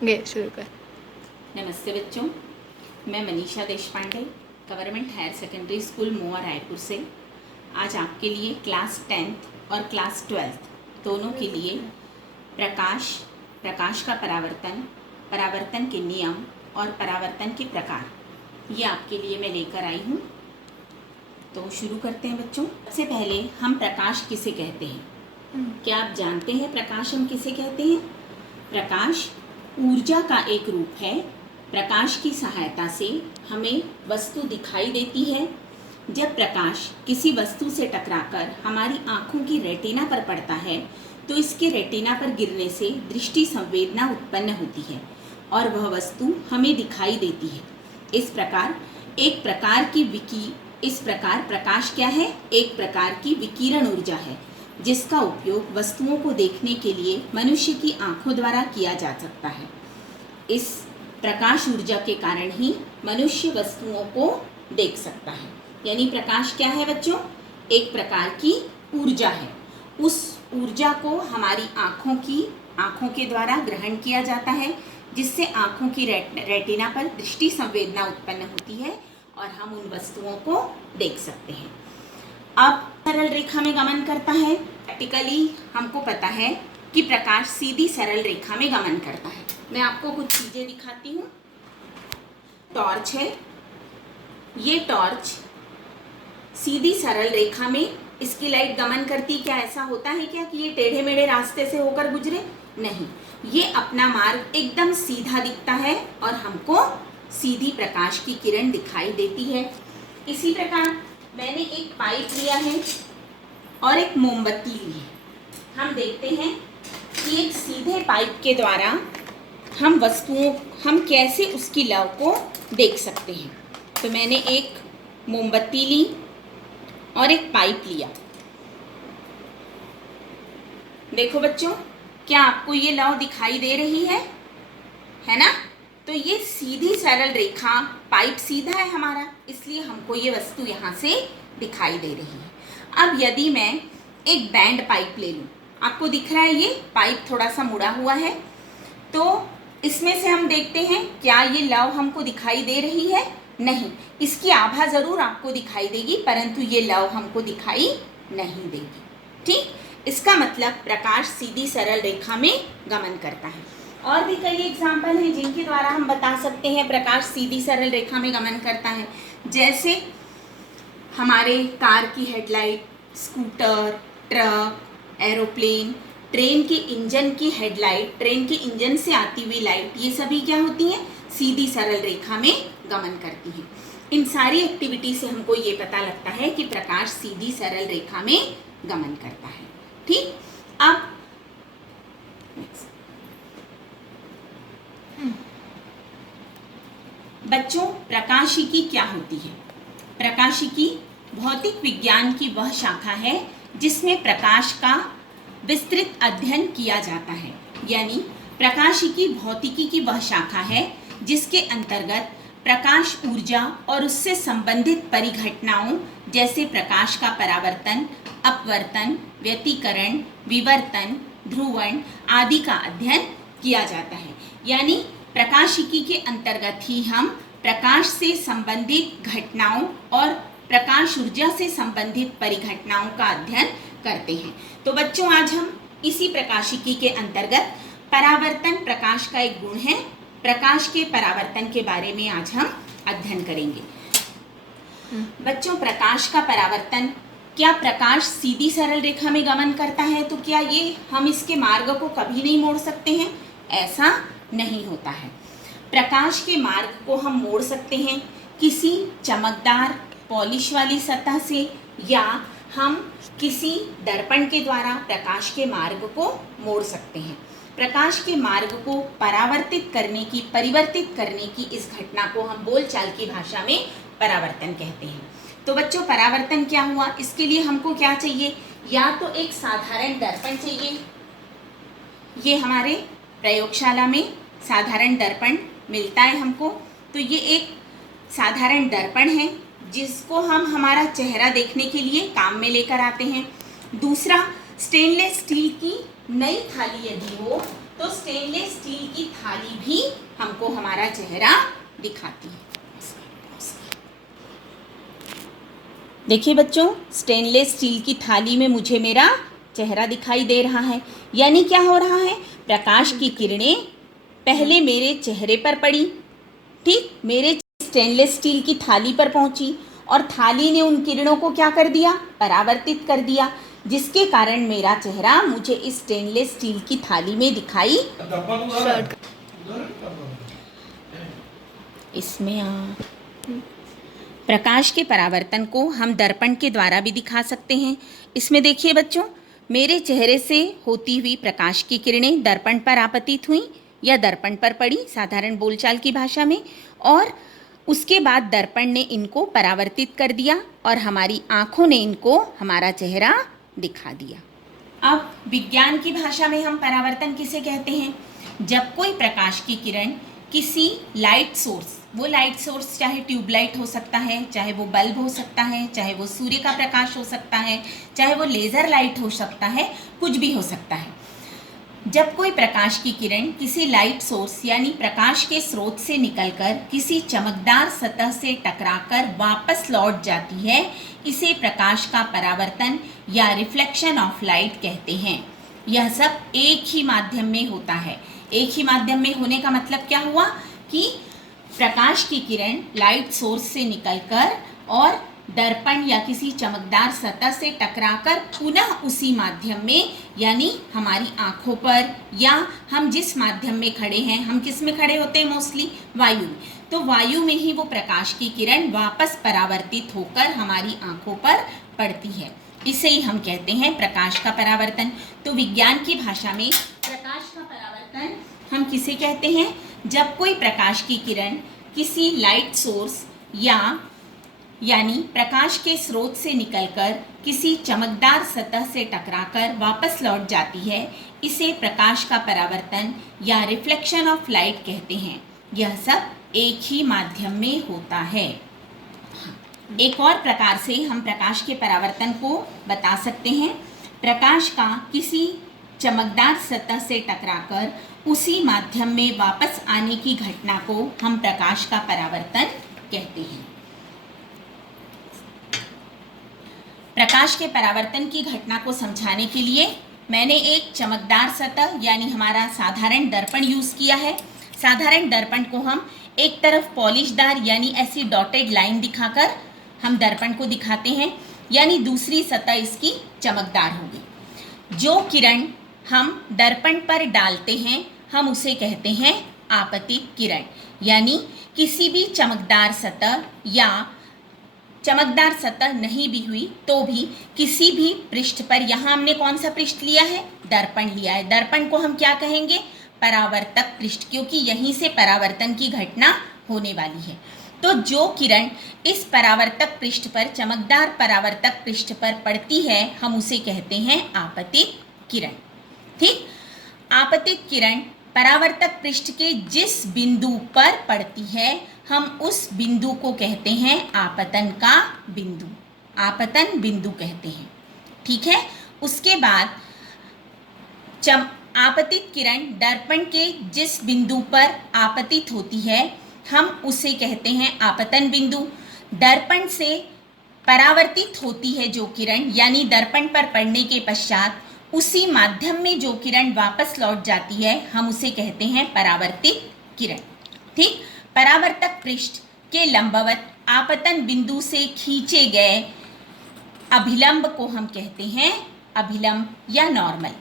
शुरू कर। नमस्ते बच्चों, मैं Manisha Deshpande government higher secondary school Mowa Raipur से आज आपके लिए क्लास 10th और क्लास 12th दोनों के लिए प्रकाश का परावर्तन के नियम और परावर्तन के प्रकार ये आपके लिए मैं लेकर आई हूँ। तो शुरू करते हैं बच्चों। सबसे पहले हम प्रकाश किसे कहते हैं? क्या आप जानते हैं प्रकाश हम किसे कहते हैं? प्रकाश ऊर्जा का एक रूप है। प्रकाश की सहायता से हमें वस्तु दिखाई देती है। जब प्रकाश किसी वस्तु से टकराकर हमारी आँखों की रेटिना पर पड़ता है तो इसके रेटिना पर गिरने से दृष्टि संवेदना उत्पन्न होती है और वह वस्तु हमें दिखाई देती है। इस प्रकार प्रकाश क्या है? एक प्रकार की विकिरण ऊर्जा है जिसका उपयोग वस्तुओं को देखने के लिए मनुष्य की आंखों द्वारा किया जा सकता है। इस प्रकाश ऊर्जा के कारण ही मनुष्य वस्तुओं को देख सकता है। यानी प्रकाश क्या है बच्चों? एक प्रकार की ऊर्जा है। उस ऊर्जा को हमारी आंखों के द्वारा ग्रहण किया जाता है जिससे आंखों की रेटिना पर दृष्टि संवेदना उत्पन्न होती है और हम उन वस्तुओं को देख सकते हैं। अब सरल रेखा में गमन करता है। प्रैक्टिकली हमको पता है कि प्रकाश सीधी सरल रेखा में गमन करता है। मैं आपको कुछ चीजें दिखाती हूँ। टॉर्च है। ये टॉर्च सीधी सरल रेखा में इसकी लाइट गमन करती। क्या ऐसा होता है क्या कि ये टेढ़े मेढ़े रास्ते से होकर गुजरे? नहीं, ये अपना मार्ग एकदम सीधा दिखता है और हमको सीधी प्रकाश की किरण दिखाई देती है। इसी प्रकार मैंने एक पाइप लिया है और एक मोमबत्ती ली है। हम देखते हैं कि एक सीधे पाइप के द्वारा हम कैसे उसकी लौ को देख सकते हैं। तो मैंने एक मोमबत्ती ली और एक पाइप लिया। देखो बच्चों, क्या आपको ये लौ दिखाई दे रही है ना? तो ये सीधी सरल रेखा, पाइप सीधा है हमारा, इसलिए हमको ये वस्तु यहाँ से दिखाई दे रही है। अब यदि मैं एक बैंड पाइप ले लूँ, आपको दिख रहा है ये पाइप थोड़ा सा मुड़ा हुआ है, तो इसमें से हम देखते हैं क्या ये लौ हमको दिखाई दे रही है? नहीं, इसकी आभा ज़रूर आपको दिखाई देगी परंतु ये लौ हमको दिखाई नहीं देगी। ठीक, इसका मतलब प्रकाश सीधी सरल रेखा में गमन करता है। और भी कई एग्जाम्पल हैं जिनके द्वारा हम बता सकते हैं प्रकाश सीधी सरल रेखा में गमन करता है। जैसे हमारे कार की headlight, scooter, truck, aeroplane, train के इंजन की हेडलाइट, ट्रेन के इंजन से आती हुई लाइट, ये सभी क्या होती हैं? सीधी सरल रेखा में गमन करती हैं। इन सारी एक्टिविटी से हमको ये पता लगता है कि प्रकाश सीधी सरल रेखा में गमन करता है। ठीक, अब बच्चों, प्रकाशिकी क्या होती है? प्रकाशिकी भौतिक विज्ञान की वह शाखा है जिसमें प्रकाश का विस्तृत अध्ययन किया जाता है। यानी प्रकाशिकी भौतिकी की वह शाखा है जिसके अंतर्गत प्रकाश ऊर्जा और उससे संबंधित परिघटनाओं जैसे प्रकाश का परावर्तन, अपवर्तन, व्यतिकरण, विवर्तन, ध्रुवण आदि का अध्ययन किया जाता है। यानी प्रकाशिकी के अंतर्गत ही हम प्रकाश से संबंधित घटनाओं और प्रकाश ऊर्जा से संबंधित परिघटनाओं का अध्ययन करते हैं। तो बच्चों, आज हम इसी प्रकाशिकी के अंतर्गत परावर्तन, प्रकाश का एक गुण है, प्रकाश के परावर्तन के बारे में आज हम अध्ययन करेंगे। बच्चों, प्रकाश का परावर्तन, क्या प्रकाश सीधी सरल रेखा में गमन करता है तो क्या ये हम इसके मार्ग को कभी नहीं मोड़ सकते हैं? ऐसा नहीं होता है। प्रकाश के मार्ग को हम मोड़ सकते हैं किसी चमकदार पॉलिश वाली सतह से, या हम किसी दर्पण के द्वारा प्रकाश के मार्ग को मोड़ सकते हैं। प्रकाश के मार्ग को परिवर्तित करने की इस घटना को हम बोलचाल की भाषा में परावर्तन कहते हैं। तो बच्चों, परावर्तन क्या हुआ? इसके लिए हमको क्या चाहिए? या तो एक साधारण दर्पण चाहिए। ये हमारे प्रयोगशाला में साधारण दर्पण मिलता है हमको। तो ये एक साधारण दर्पण है जिसको हम हमारा चेहरा देखने के लिए काम में लेकर आते हैं। दूसरा, स्टेनलेस स्टील की नई थाली यदि हो तो स्टेनलेस स्टील की थाली भी हमको हमारा चेहरा दिखाती है। देखिए बच्चों, स्टेनलेस स्टील की थाली में मुझे मेरा चेहरा दिखाई दे रहा है। यानी क्या हो रहा है, प्रकाश की किरणें पहले मेरे चेहरे पर पड़ी, ठीक, मेरे स्टेनलेस स्टील की थाली पर पहुंची और थाली ने उन किरणों को क्या कर दिया, परावर्तित कर दिया, जिसके कारण मेरा चेहरा मुझे इस स्टेनलेस स्टील की थाली में दिखाई। इसमें प्रकाश के परावर्तन को हम दर्पण के द्वारा भी दिखा सकते हैं। इसमें देखिए बच्चों, मेरे चेहरे से होती हुई प्रकाश की किरणें दर्पण पर आपतित हुई या दर्पण पर पड़ी साधारण बोलचाल की भाषा में, और उसके बाद दर्पण ने इनको परावर्तित कर दिया और हमारी आँखों ने इनको हमारा चेहरा दिखा दिया। अब विज्ञान की भाषा में हम परावर्तन किसे कहते हैं, जब कोई प्रकाश की किरण किसी लाइट सोर्स, वो लाइट सोर्स चाहे ट्यूबलाइट हो सकता है, चाहे वो बल्ब हो सकता है, चाहे वो सूर्य का प्रकाश हो सकता है, चाहे वो लेज़र लाइट हो सकता है, कुछ भी हो सकता है। जब कोई प्रकाश की किरण किसी लाइट सोर्स यानी प्रकाश के स्रोत से निकलकर किसी चमकदार सतह से टकराकर वापस लौट जाती है, इसे प्रकाश का परावर्तन या रिफ्लेक्शन ऑफ लाइट कहते हैं। यह सब एक ही माध्यम में होता है। एक ही माध्यम में होने का मतलब क्या हुआ कि प्रकाश की किरण लाइट सोर्स से निकलकर और दर्पण या किसी चमकदार सतह से टकराकर पुनः उसी माध्यम में यानी हमारी आँखों पर, या हम जिस माध्यम में खड़े हैं, हम किस में खड़े होते हैं मोस्टली, वायु में, तो वायु में ही वो प्रकाश की किरण वापस परावर्तित होकर हमारी आँखों पर पड़ती है। इसे ही हम कहते हैं प्रकाश का परावर्तन। तो विज्ञान की भाषा में प्रकाश का परावर्तन हम किसे कहते हैं, जब कोई प्रकाश की किरण किसी लाइट सोर्स यानी प्रकाश के स्रोत से निकलकर किसी चमकदार सतह से टकराकर वापस लौट जाती है, इसे प्रकाश का परावर्तन या रिफ्लेक्शन ऑफ लाइट कहते हैं। यह सब एक ही माध्यम में होता है। एक और प्रकार से हम प्रकाश के परावर्तन को बता सकते हैं। प्रकाश का किसी चमकदार सतह से टकराकर उसी माध्यम में वापस आने की घटना को हम प्रकाश का परावर्तन कहते हैं। प्रकाश के परावर्तन की घटना को समझाने के लिए मैंने एक चमकदार सतह यानी हमारा साधारण दर्पण यूज़ किया है। साधारण दर्पण को हम एक तरफ पॉलिशदार यानी ऐसी डॉटेड लाइन दिखाकर हम दर्पण को दिखाते हैं, यानी दूसरी सतह इसकी चमकदार होगी। जो किरण हम दर्पण पर डालते हैं हम उसे कहते हैं आपतित किरण, यानी किसी भी चमकदार सतह या चमकदार सतह नहीं भी हुई तो भी किसी भी पृष्ठ पर, यहाँ हमने कौन सा पृष्ठ लिया है, दर्पण लिया है। दर्पण को हम क्या कहेंगे, परावर्तक पृष्ठ, क्योंकि यहीं से परावर्तन की घटना होने वाली है। तो जो किरण इस परावर्तक पृष्ठ पर, चमकदार परावर्तक पृष्ठ पर पड़ती है हम उसे कहते हैं आपतित किरण। ठीक, आपतित किरण परावर्तक पृष्ठ के जिस बिंदु पर पड़ती है हम उस बिंदु को कहते हैं आपतन का बिंदु, आपतन बिंदु कहते हैं। ठीक है, उसके बाद आपतित किरण दर्पण के जिस बिंदु पर आपतित होती है हम उसे कहते हैं आपतन बिंदु। दर्पण से परावर्तित होती है जो किरण, यानी दर्पण पर पड़ने के पश्चात उसी माध्यम में जो किरण वापस लौट जाती है हम उसे कहते हैं परावर्तित किरण। ठीक, परावर्तक पृष्ठ के लंबवत आपतन बिंदु से खींचे गए अभिलंब को हम कहते हैं अभिलंब या नॉर्मल।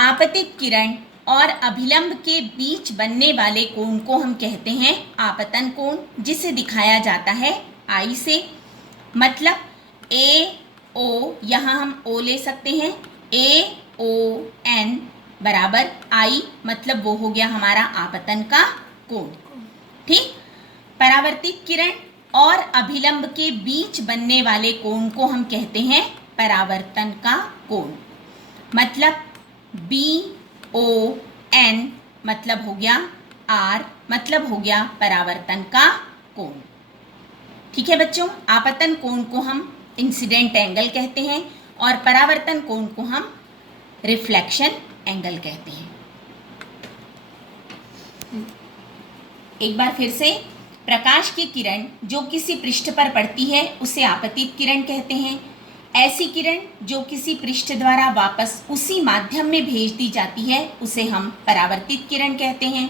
आपतित किरण और अभिलंब के बीच बनने वाले कोण को हम कहते हैं आपतन कोण, जिसे दिखाया जाता है आई से। मतलब ए ओ, यहाँ हम ओ ले सकते हैं, ए ओ एन बराबर आई, मतलब वो हो गया हमारा आपतन का कोण। ठीक, परावर्तित किरण और अभिलंब के बीच बनने वाले कोण को हम कहते हैं परावर्तन का कोण। मतलब बी ओ एन मतलब हो गया आर, मतलब हो गया परावर्तन का कोण। ठीक है बच्चों, आपतन कोण को हम इंसिडेंट एंगल कहते हैं और परावर्तन कोण को हम रिफ्लेक्शन एंगल कहते हैं। एक बार फिर से, प्रकाश की किरण जो किसी पृष्ठ पर पड़ती है उसे आपतित किरण कहते हैं। ऐसी किरण जो किसी पृष्ठ द्वारा वापस उसी माध्यम में भेज दी जाती है उसे हम परावर्तित किरण कहते हैं।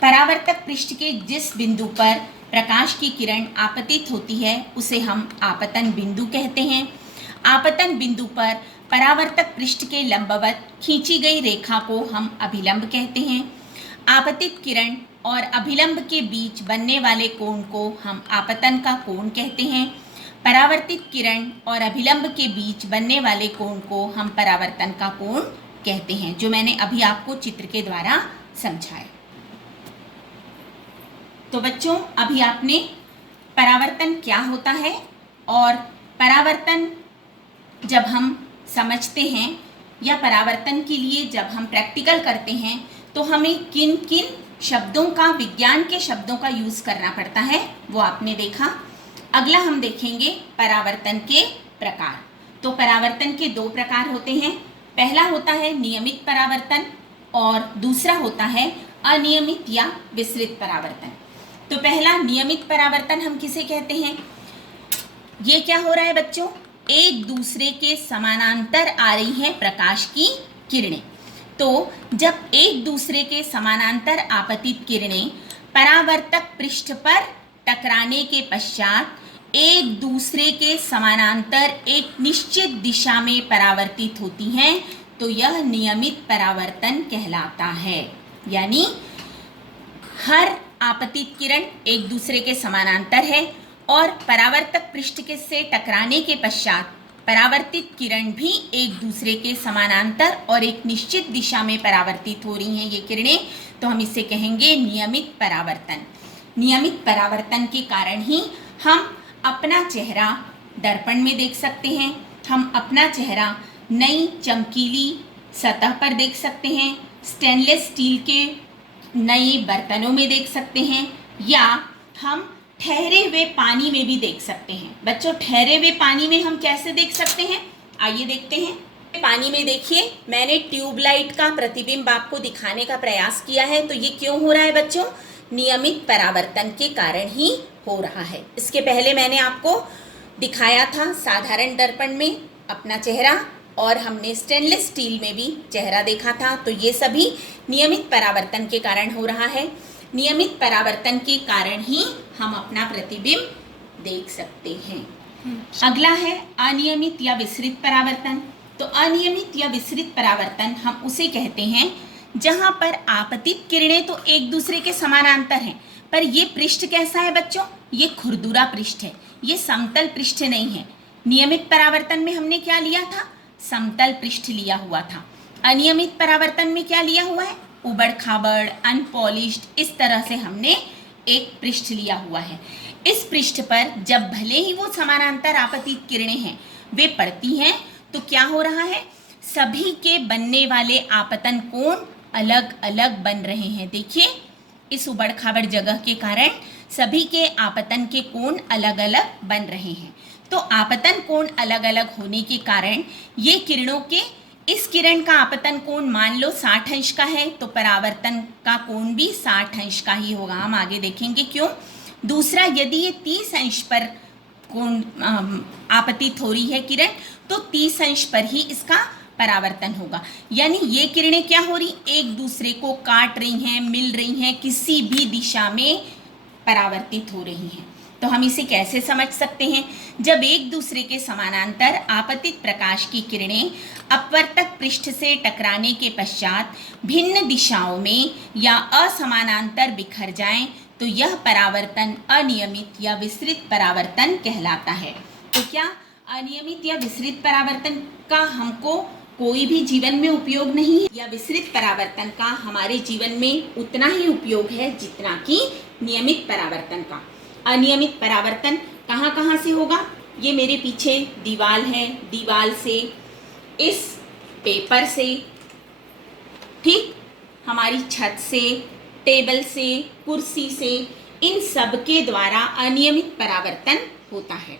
परावर्तक पृष्ठ के जिस बिंदु पर प्रकाश की किरण आपतित होती है उसे हम आपतन बिंदु कहते हैं। आपतन बिंदु पर परावर्तक पृष्ठ के लंबवत खींची गई रेखा को हम अभिलंब कहते हैं। आपतित किरण और अभिलंब के बीच बनने वाले कोण को हम आपतन का कोण कहते हैं। परावर्तित किरण और अभिलंब के बीच बनने वाले कोण को हम परावर्तन का कोण कहते हैं, जो मैंने अभी आपको चित्र के द्वारा समझाया। तो बच्चों, अभी आपने परावर्तन क्या होता है और परावर्तन जब हम समझते हैं या परावर्तन के लिए जब हम प्रैक्टिकल करते हैं तो हमें किन किन शब्दों का, विज्ञान के शब्दों का यूज करना पड़ता है वो आपने देखा। अगला हम देखेंगे परावर्तन के प्रकार। तो परावर्तन के दो प्रकार होते हैं। पहला होता है नियमित परावर्तन और दूसरा होता है अनियमित या विसरित परावर्तन। तो पहला नियमित परावर्तन हम किसे कहते हैं? ये क्या हो रहा है बच्चों? एक दूसरे के समानांतर आ रही हैं प्रकाश की किरणें। तो जब एक दूसरे के समानांतर आपतित किरणें परावर्तक पृष्ठ पर टकराने के पश्चात एक दूसरे के समानांतर एक निश्चित दिशा में परावर्तित होती हैं तो यह नियमित परावर्तन कहलाता है। यानी हर आपतित किरण एक दूसरे के समानांतर है और परावर्तक पृष्ठ के से टकराने के पश्चात परावर्तित किरण भी एक दूसरे के समानांतर और एक निश्चित दिशा में परावर्तित हो रही हैं ये किरणें, तो हम इसे कहेंगे नियमित परावर्तन। नियमित परावर्तन के कारण ही हम अपना चेहरा दर्पण में देख सकते हैं, हम अपना चेहरा नई चमकीली सतह पर देख सकते हैं, स्टेनलेस स्टील के नए बर्तनों में देख सकते हैं, या हम ठहरे हुए पानी में भी देख सकते हैं। बच्चों, ठहरे हुए पानी में हम कैसे देख सकते हैं? आइए देखते हैं। पानी में देखिए, मैंने ट्यूबलाइट का प्रतिबिंब आपको दिखाने का प्रयास किया है। तो ये क्यों हो रहा है बच्चों? नियमित परावर्तन के कारण ही हो रहा है। इसके पहले मैंने आपको दिखाया था साधारण दर्पण में अपना चेहरा, और हमने स्टेनलेस स्टील में भी चेहरा देखा था। तो ये सभी नियमित परावर्तन के कारण हो रहा है। नियमित परावर्तन के कारण ही हम अपना प्रतिबिंब देख सकते हैं। अगला है अनियमित या विसरित परावर्तन। तो अनियमित या विसरित परावर्तन हम उसे कहते हैं जहां पर आपतित किरणें तो एक दूसरे के समानांतर हैं, पर ये पृष्ठ कैसा है बच्चों? ये खुरदुरा पृष्ठ है, ये समतल पृष्ठ नहीं है। नियमित परावर्तन में हमने क्या लिया था? समतल पृष्ठ लिया हुआ था। अनियमित परावर्तन में क्या लिया हुआ है? उबड़ खाबड़, अनपॉलिश्ड, इस तरह से हमने एक पृष्ठ लिया हुआ है। इस पृष्ठ पर जब भले ही वो समानांतर आपतित किरणें हैं वे पड़ती हैं तो क्या हो रहा है? सभी के बनने वाले आपतन कोण अलग अलग बन रहे हैं। देखिए, इस उबड़ खाबड़ जगह के कारण सभी के आपतन के कोण अलग अलग बन रहे हैं। तो आपतन कोण अलग अलग होने के कारण ये किरणों के, इस किरण का आपतन कोण मान लो 60 अंश का है तो परावर्तन का कोण भी 60 अंश का ही होगा। हम आगे देखेंगे क्यों। दूसरा, यदि ये 30 अंश पर कोण आपतित हो रही है किरण, तो 30 अंश पर ही इसका परावर्तन होगा। यानी ये किरणें क्या हो रही? एक दूसरे को काट रही हैं, मिल रही हैं, किसी भी दिशा में परावर्तित हो रही हैं। तो हम इसे कैसे समझ सकते हैं? जब एक दूसरे के समानांतर आपतित प्रकाश की किरणें अपवर्तक पृष्ठ से टकराने के पश्चात भिन्न दिशाओं में या असमानांतर बिखर जाएं तो यह परावर्तन अनियमित या विसरित परावर्तन कहलाता है। तो क्या अनियमित या विसरित परावर्तन का हमको कोई भी जीवन में उपयोग नहीं है, या विसरित परावर्तन का हमारे जीवन में उतना ही उपयोग है जितना कि नियमित परावर्तन का? अनियमित परावर्तन कहाँ कहाँ से होगा? ये मेरे पीछे दीवार है, दीवार से, इस पेपर से, ठीक, हमारी छत से, टेबल से, कुर्सी से, इन सब के द्वारा अनियमित परावर्तन होता है।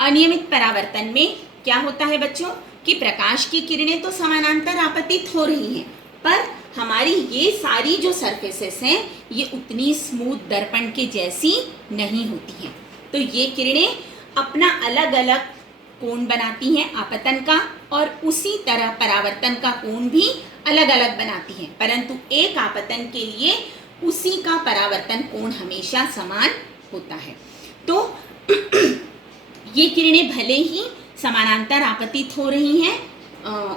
अनियमित परावर्तन में क्या होता है बच्चों कि प्रकाश की किरणें तो समानांतर आपतित हो रही हैं, पर हमारी ये सारी जो सरफेसेस हैं ये उतनी स्मूथ दर्पण के जैसी नहीं होती हैं। तो ये किरणें अपना अलग अलग कोण बनाती हैं आपतन का, और उसी तरह परावर्तन का कोण भी अलग अलग बनाती हैं, परंतु एक आपतन के लिए उसी का परावर्तन कोण हमेशा समान होता है। तो ये किरणें भले ही समानांतर आपतित हो रही हैं,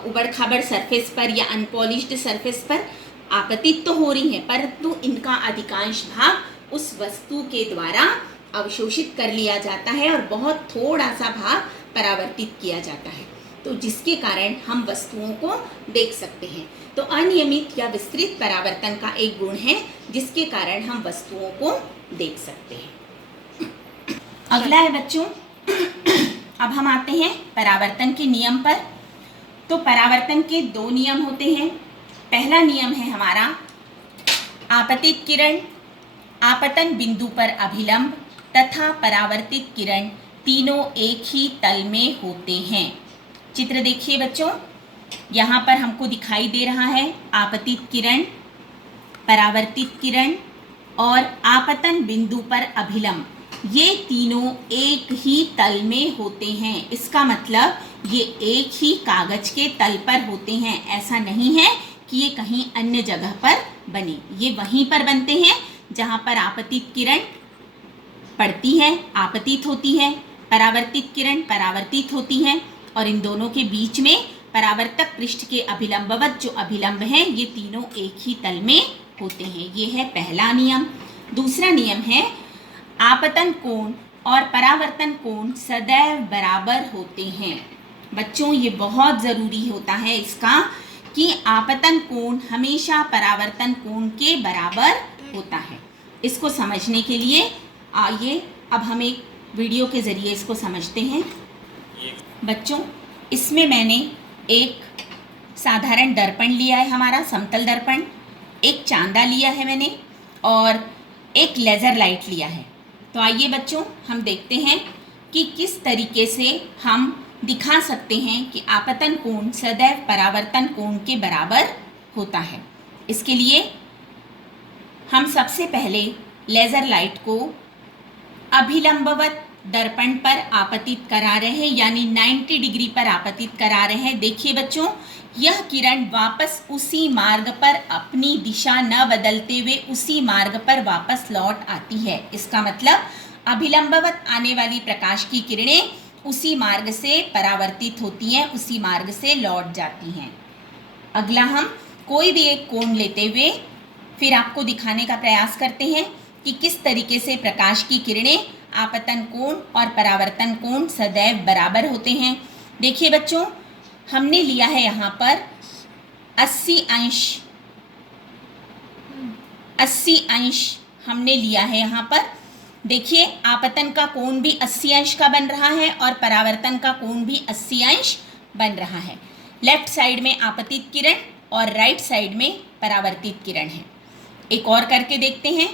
उबड़ खाबड़ सरफेस पर या अनपॉलिश्ड सरफेस पर आपतित तो हो रही हैं, परंतु इनका अधिकांश भाग उस वस्तु के द्वारा अवशोषित कर लिया जाता है और बहुत थोड़ा सा भाग परावर्तित किया जाता है, तो जिसके कारण हम वस्तुओं को देख सकते हैं। तो अनियमित या विस्तृत परावर्तन का एक गुण है जिसके कारण हम वस्तुओं को देख सकते हैं। अगला है बच्चों, अब हम आते हैं परावर्तन के नियम पर। तो परावर्तन के दो नियम होते हैं। पहला नियम है हमारा आपतित किरण आपतन बिंदु पर अभिलंब तथा परावर्तित किरण तीनों एक ही तल में होते हैं। चित्र देखिए बच्चों, यहाँ पर हमको दिखाई दे रहा है आपतित किरण, परावर्तित किरण और आपतन बिंदु पर अभिलंब, ये तीनों एक ही तल में होते हैं। इसका मतलब ये एक ही कागज के तल पर होते हैं, ऐसा नहीं है कि ये कहीं अन्य जगह पर बने। ये वहीं पर बनते हैं जहाँ पर आपतित किरण पड़ती है, आपतित होती है, परावर्तित किरण परावर्तित होती है, और इन दोनों के बीच में परावर्तक पृष्ठ के अभिलंबवत जो अभिलंब हैं ये तीनों एक ही तल में होते हैं। ये है पहला नियम। दूसरा नियम है आपतन कोण और परावर्तन कोण सदैव बराबर होते हैं। बच्चों ये बहुत ज़रूरी होता है इसका कि आपतन कोण हमेशा परावर्तन कोण के बराबर होता है। इसको समझने के लिए आइए अब हम एक वीडियो के ज़रिए इसको समझते हैं। बच्चों इसमें मैंने एक साधारण दर्पण लिया है, हमारा समतल दर्पण, एक चांदा लिया है मैंने और एक लेज़र लाइट लिया है। तो आइए बच्चों हम देखते हैं कि किस तरीके से हम दिखा सकते हैं कि आपतन कोण सदैव परावर्तन कोण के बराबर होता है। इसके लिए हम सबसे पहले लेज़र लाइट को अभिलंबवत दर्पण पर आपतित करा रहे हैं, यानी 90 डिग्री पर आपतित करा रहे हैं। देखिए बच्चों, यह किरण वापस उसी मार्ग पर अपनी दिशा न बदलते हुए उसी मार्ग पर वापस लौट आती है। इसका मतलब अभिलंबवत आने वाली प्रकाश की किरणें उसी मार्ग से परावर्तित होती हैं, उसी मार्ग से लौट जाती हैं। अगला हम कोई भी एक कोण लेते हुए फिर आपको दिखाने का प्रयास करते हैं कि किस तरीके से प्रकाश की किरणें आपतन कोण और परावर्तन कोण सदैव बराबर होते हैं। देखिए बच्चों, हमने लिया है यहाँ पर 80 अंश हमने लिया है यहाँ पर। देखिए आपतन का कोण भी 80 अंश का बन रहा है और परावर्तन का कोण भी 80 अंश बन रहा है। लेफ्ट साइड में आपतित किरण और राइट साइड में परावर्तित किरण है। एक और करके देखते हैं।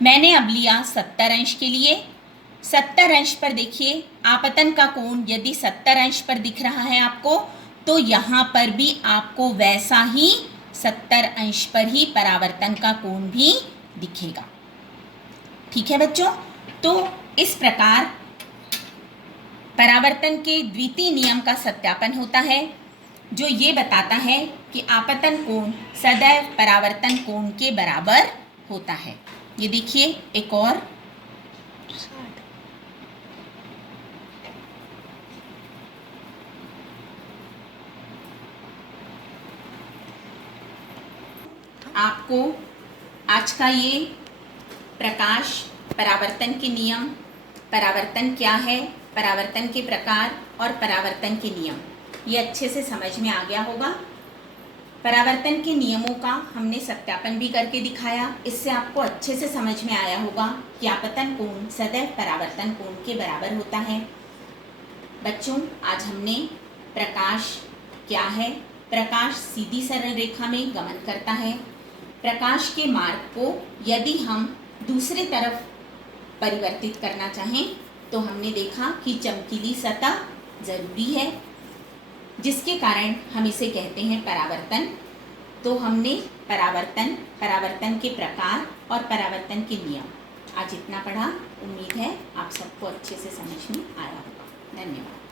मैंने अब लिया 70 अंश के लिए। 70 अंश पर देखिए आपतन का कोण यदि 70 अंश पर दिख रहा है आपको, तो यहाँ पर भी आपको वैसा ही 70 अंश पर ही परावर्तन का कोण भी दिखेगा। ठीक है बच्चों, तो इस प्रकार परावर्तन के द्वितीय नियम का सत्यापन होता है, जो ये बताता है कि आपतन कोण सदैव परावर्तन कोण के बराबर होता है। ये देखिए एक और, आपको आज का ये प्रकाश परावर्तन के नियम, परावर्तन क्या है, परावर्तन के प्रकार और परावर्तन के नियम, ये अच्छे से समझ में आ गया होगा। परावर्तन के नियमों का हमने सत्यापन भी करके दिखाया। इससे आपको अच्छे से समझ में आया होगा कि आपतन कोण सदैव परावर्तन कोण के बराबर होता है। बच्चों आज हमने प्रकाश क्या है, प्रकाश सीधी सरल रेखा में गमन करता है। प्रकाश के मार्ग को यदि हम दूसरी तरफ परिवर्तित करना चाहें तो हमने देखा कि चमकीली सतह ज़रूरी है। जिसके कारण हम इसे कहते हैं परावर्तन। तो हमने परावर्तन के प्रकार और परावर्तन के नियम आज इतना पढ़ा। उम्मीद है आप सबको अच्छे से समझ में आया होगा। धन्यवाद।